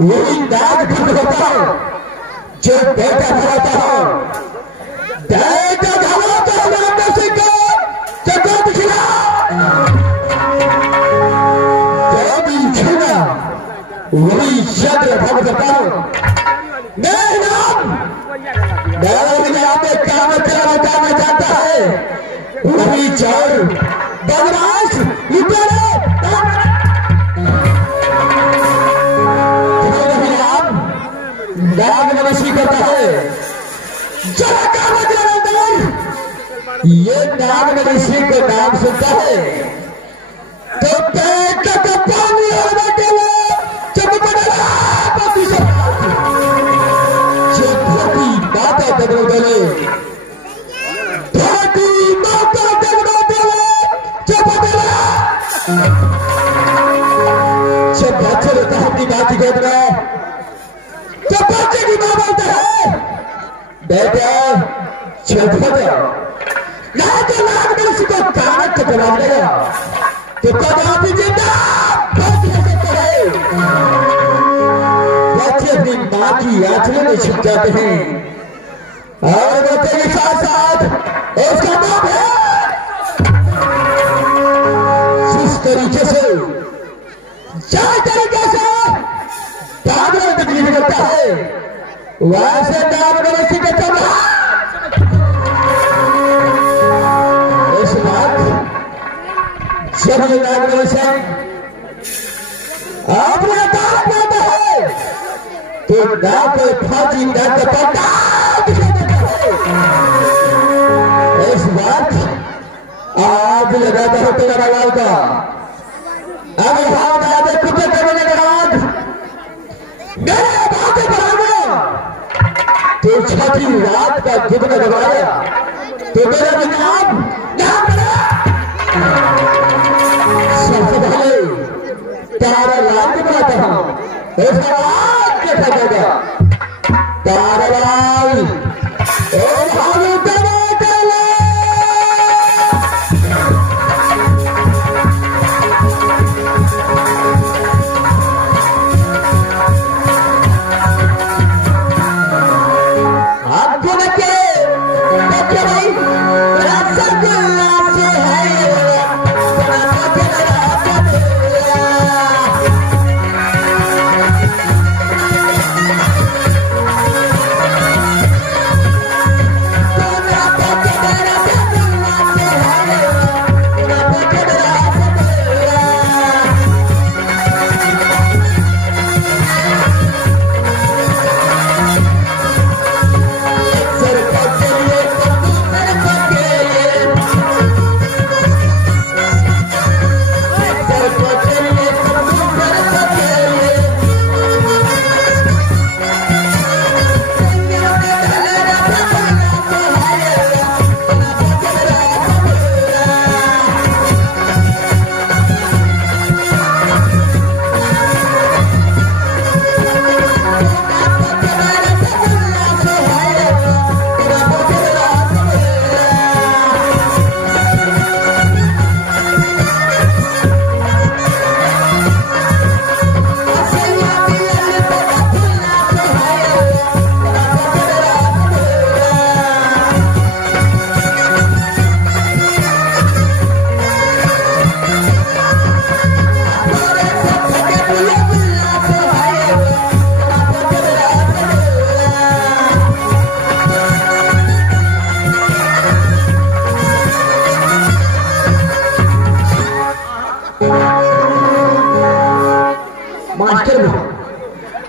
यही दाग खत्म होता है जो बेटा धराता है। बेटा धराता है नाम से को जगत खिला देवी छुना वही शब्द भगवता नहीं नाम यहाँ पे काम करना चाहता है वही चोर बदमाश नाम नमस्ती करता है ये नाम नमस्ती को नाम सुनता है तो पेट का पानी होने के लिए जब माता दबो गले धरती माता दबो गले जब बच्चे रहता है अपनी बात गोद में जब बच्चे की मां बोलता है बेटा छत जाओ ना तो नाम नमस्ती को कानक को जवाब देगा तो कदापि जिंदा बच नहीं सकता है। बच्चे अपनी मां की आंचलों में छिप जाते हैं और बच्चे के साथ साथ उसका नाम है जिस तरीके से दामन तकलीफ करता है वैसे दामन नमस्ती करता है। इस बात जब ये दामन नमस्ती अपना दाम करता है तो ना कोई फाजी ना तो पता इस बात आज लगाता है तेरा रवाल का अब हाथ आगे कुत्ते करने के बाद मेरे बातें बढ़ाना तो छठी रात का जितना दबाया तो मेरा नाम सबसे पहले तारा लाल बनाता हूं इसका आज देखा जाएगा तारा लाल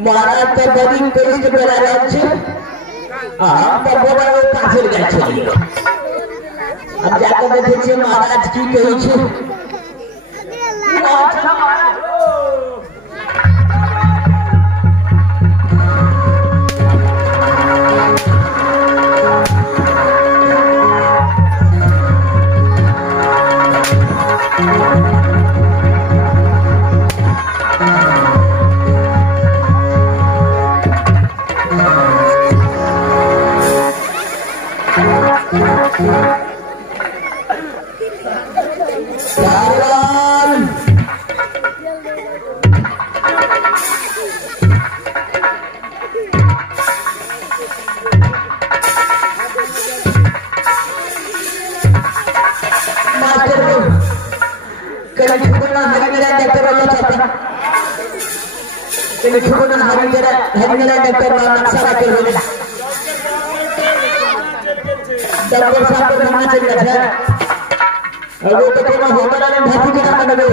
महाराज तो बड़ी कष्ट करा रहे छे हम तो बोला वो पाछे जाय छे अब जाकर देखे छे महाराज की कही छे करता ini kemudian hari ini dokter naqsa ke boleh dokter साहब को मानना चाहिए है अब तो कोई होटल में भर्ती कराना लगे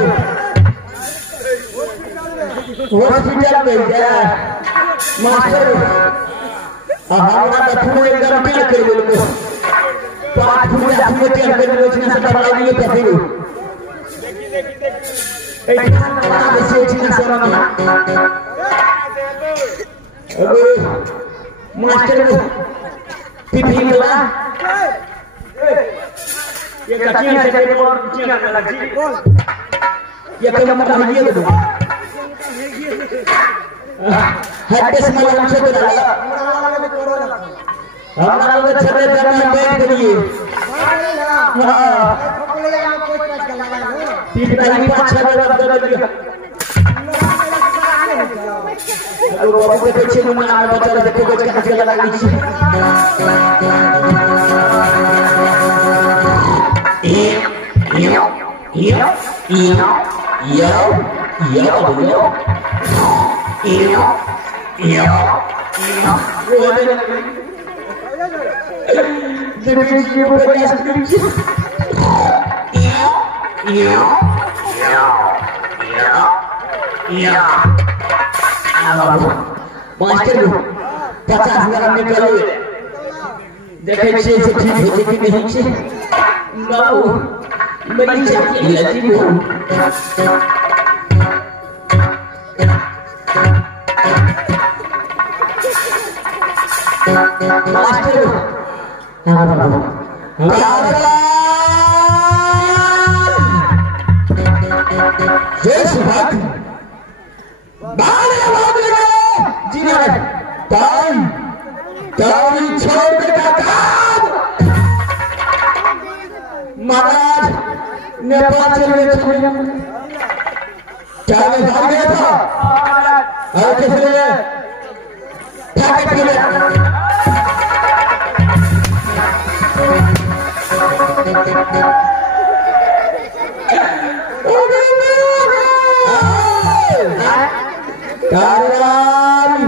हॉस्पिटल में गया मास्टर हमारा तो पूरे एकदम क्या कर बोलो पांच पूरे अपने क्या कर बोलो इतना सब बड़ा नहीं है फिर इतना वैसे इतना सारा ना अब मास्टर पीपी मिला ये कच्ची है तेरे को कुछ ना लगी ये कोई मतलब नहीं है तो हट्टे से मतलब से तो डाला हमारा लोग छपे करना बैठ करिए तीन तारीख 5-6 बार कर दिया अब बाबू के पीछे मुन्ना आ बच्चा देखो बच्चा कैसे लगा लीजिए मास्टर 50,000 में करो देखे छे से ठीक हो कि नहीं छे बाबू मेरी चाची लगी हो मास्टर हां बाबू जय सुभाष छोड़ बेटा महाराज नेपाल चले गए क्या में भाग गया था और किसने ठाके किया कारवान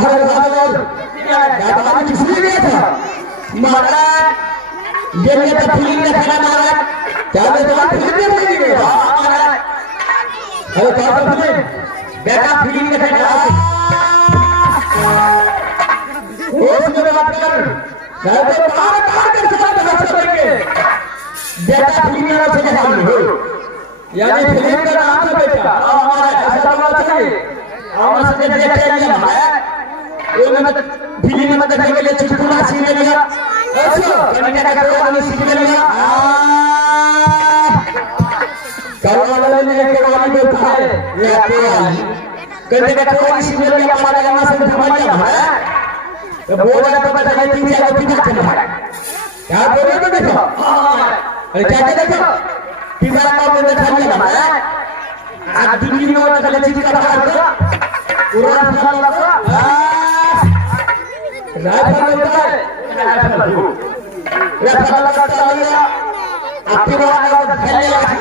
अरे बाबा किसने गया था महाराज ये तो फिल्म देखना महाराज क्या फिल्म देख रही है महाराज अरे क्या फिल्म बेटा फिल्म देखना उसमें बात कर तो बाहर कर सकते बेटा फिल्म में से देखा यानी फिल्म का नाम है बेटा हमारा ऐसा बात चाहिए हमारा से देखते हैं हमारा उन्होंने फिल्म में देखने के लिए चुटकुला सीन लिया अच्छा कन्या का करवाने सीन लिया करवाने ने करवाने में था ये करवाने कन्या का करवाने सीन लिया हमारा यहाँ से धमालिया हमारा तो बोला तो पता है 3-4 पिता चला हमारा क्या बोले तो देखो अरे क्या क्या देखो पिता का बोले धमालिया हमारा आज दिन में वो तो चीज का बाहर का पूरा फल लगा राइफल होता है राइफल लगा चलिए आपके बाहर फैलने लगा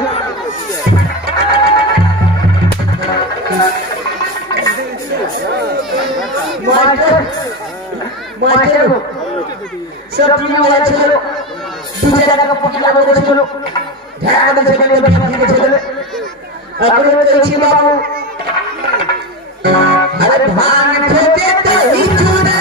मास्टर सब तीनों वाले चलो दूसरे जगह का पकड़ा वो चलो ध्यान से चले बैठ के चले अगर तेरी बाबू अरे भान खोते तो ही चूड़ा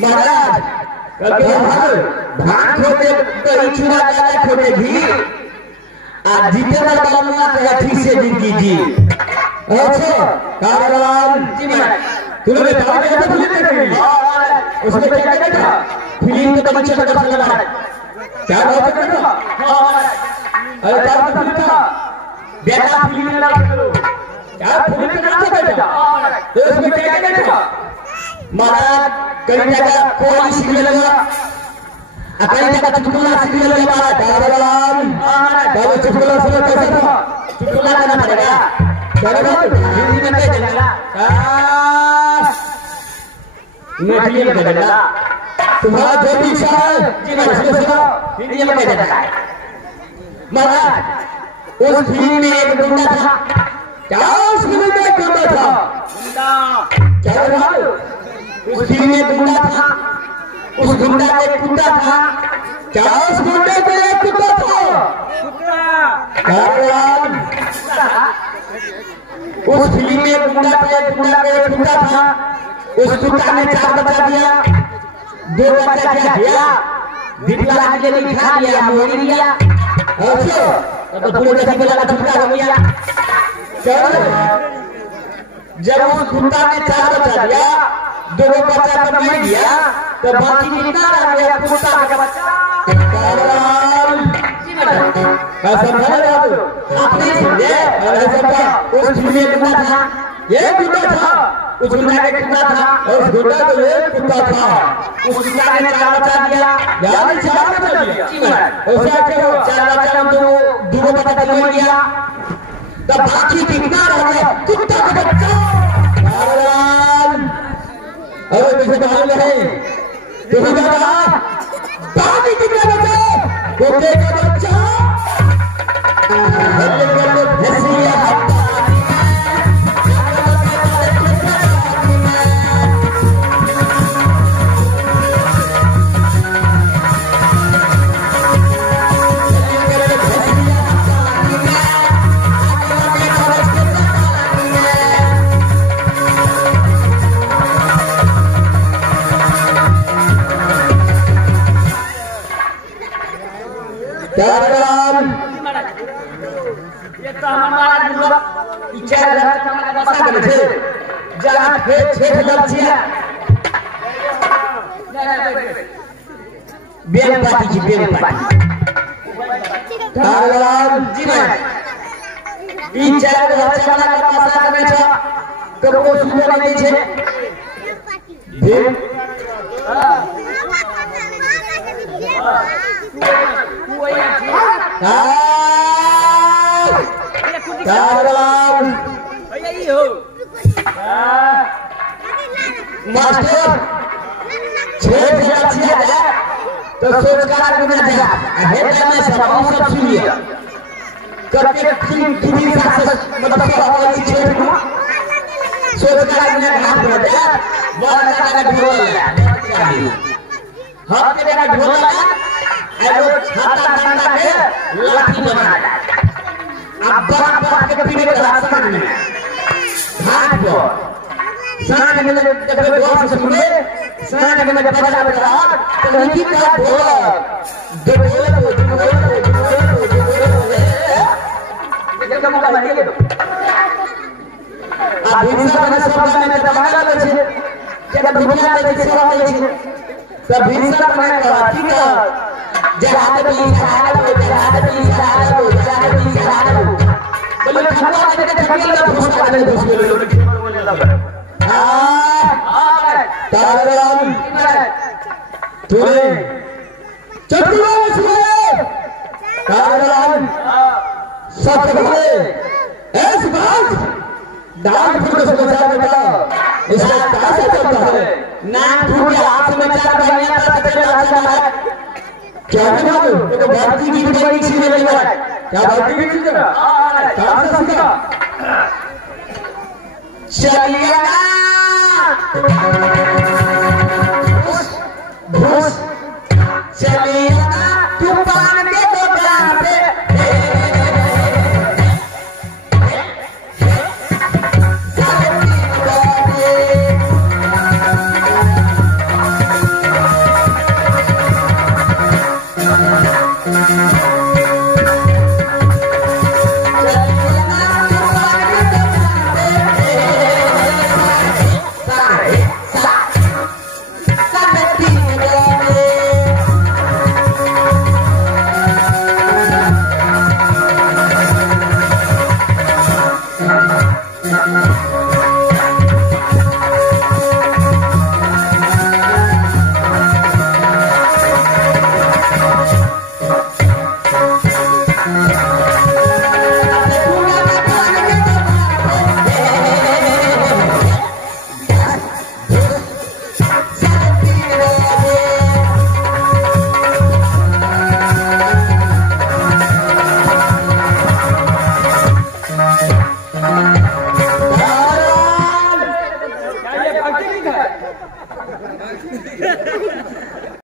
महाराज कभी भांग खोटे कहीं चुना जाता खोटे घी आज जीते वाला बालना तो ठीक से जिंदगी जी अच्छा कारवान जी महाराज तूने बताया कि तो फिल्म देखी उसमें क्या क्या था फिल्म तो बच्चे का दर्शन लगा क्या बात कर रहा अरे क्या फिल्म था बेटा फिल्म लगा क्या फिल्म का नाम क्या तो उसमें क्या क्या था महाराज कई जगह कोई सीरियल लगा कई जगह चुटकुला सीरियल लगा महाराज कारवान महाराज चुटकुला सुनो कैसा था चुटकुला करना पड़ेगा हिंदी में क्या चलेगा हिंदी में क्या चलेगा तुम्हारा जो भी इच्छा है जी मैं उसको सुनो हिंदी में क्या चलेगा महाराज उस फिल्म में एक गुंडा था क्या उस फिल्म में एक गुंडा था क्या था उस फिल्म में एक गुंडा था उस गुंडा का एक कुत्ता था क्या उस गुंडे का एक कुत्ता था उस फिल्म में एक गुंडा का एक कुत्ता था उस कुत्ता ने 4 बच्चा दिया 2 बच्चा क्या दिया दिखला के लिए खा लिया मोड़ दिया अच्छा तो पूरे जैसे लगा छुटका हो गया जब उस कुत्ता ने 4 बच्चा दिया 2 बच्चा तब नहीं दिया तो बाकी कितना रह गया कुत्ता का बच्चा आपने समझे उस फिल्म में कुत्ता था ये कुत्ता था उस गुंडा का कुत्ता था और उस गुंडा को ये कुत्ता था उस कुत्ता ने 4 बच्चा दिया यानी 4 बच्चा दिया उससे क्या हुआ 4 बच्चा हम तो 2 बच्चा तक मिल गया तब बाकी कितना रह गया कुत्ता का बच्चा अरे किसी का हाल नहीं किसी का कहा बाकी कितना बच्चा कुत्ते का बच्चा तो सोच कर में सब सुनिए करके किसी मतलब सोच कर हाथ में बड़ा का ढोल हाथ में का ढोल लगा छाता डंडा के लाठी बना अब बड़ा के पीने के रास्ता में हाथ पर साथ में जब गौर से सुने साथ में जब बजा बजा तो नहीं का ढोल ये क्या मौका है ये अभिनसा बने सब में दबागा ले छे जब दुनिया में सेवा ले छे सब भिनसा बने का ठीक है जहाद भी सहारा हो जहाद भी सहारा हो जहाद भी सहारा हो बोले खतवा के ठगी लगा घुस का नहीं घुस के बोले लगा ताराराम तूने चतुरा सुने ताराराम सब बोले इस बात दान फूट से बचा बेटा इसका कैसे चलता है नाक फूट के हाथ में चार बनिया तक तेरे हाथ में क्या बात है तो भारती की बड़ी चीज है क्या भारती की चीज है कहां से सीखा चलिए घुस चलिए तू पान के दुकान पे